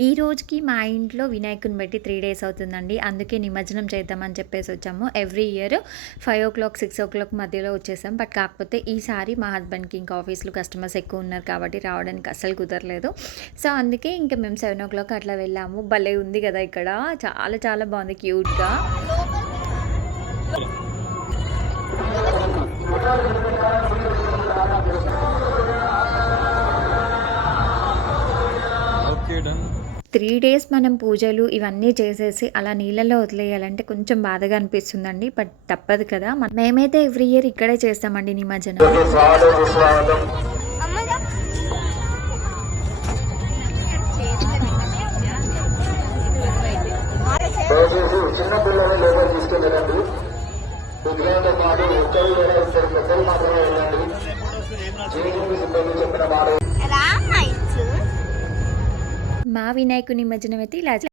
ఈ రోజుకి మా ఇంట్లో వినాయకుడిని పెట్టి 3 డేస్ అవుతుందండి. అందుకే నిమజ్జనం చేద్దామని చెప్పేసి వచ్చాము. ఎవ్రీ ఇయర్ 5:00, 6:00 మధ్యలో వచ్చేసాం. బట్ కాకపోతే ఈసారి మా హస్బెండ్‌కి ఇంకా ఆఫీస్‌లో కస్టమర్స్ ఎక్కువ ఉన్నారు కాబట్టి రావడానికి అస్సలు కుదరలేదు. సో, అందుకే ఇంక మేము 7:00 అట్లా వెళ్ళాము. భలే ఉంది కదా ఇక్కడ. చాలా చాలా బాగుంది క్యూట్‌గా. Okay done. 3 డేస్ మనం పూజలు ఇవన్నీ చేసేసి అలా నీళ్ళలో వదిలేయాలంటే కొంచెం బాధగా అనిపిస్తుందండి. బట్ తప్పదు కదా! మేమైతే ఎవ్రీ ఇయర్ ఇక్కడే చేస్తామండి నిమజ్జనం. చిన్న పిల్లలు లోపల తీసుకెళ్ళండి. విగ్రహంతో పాటు ఒక్కరు లేదా పెద్దలు మాత్రమే వెళ్ళండి. జీవీ సిబ్బంది చెప్పిన మాట. మా వినాయకుడి నిమజ్జనం అయితే ఇలా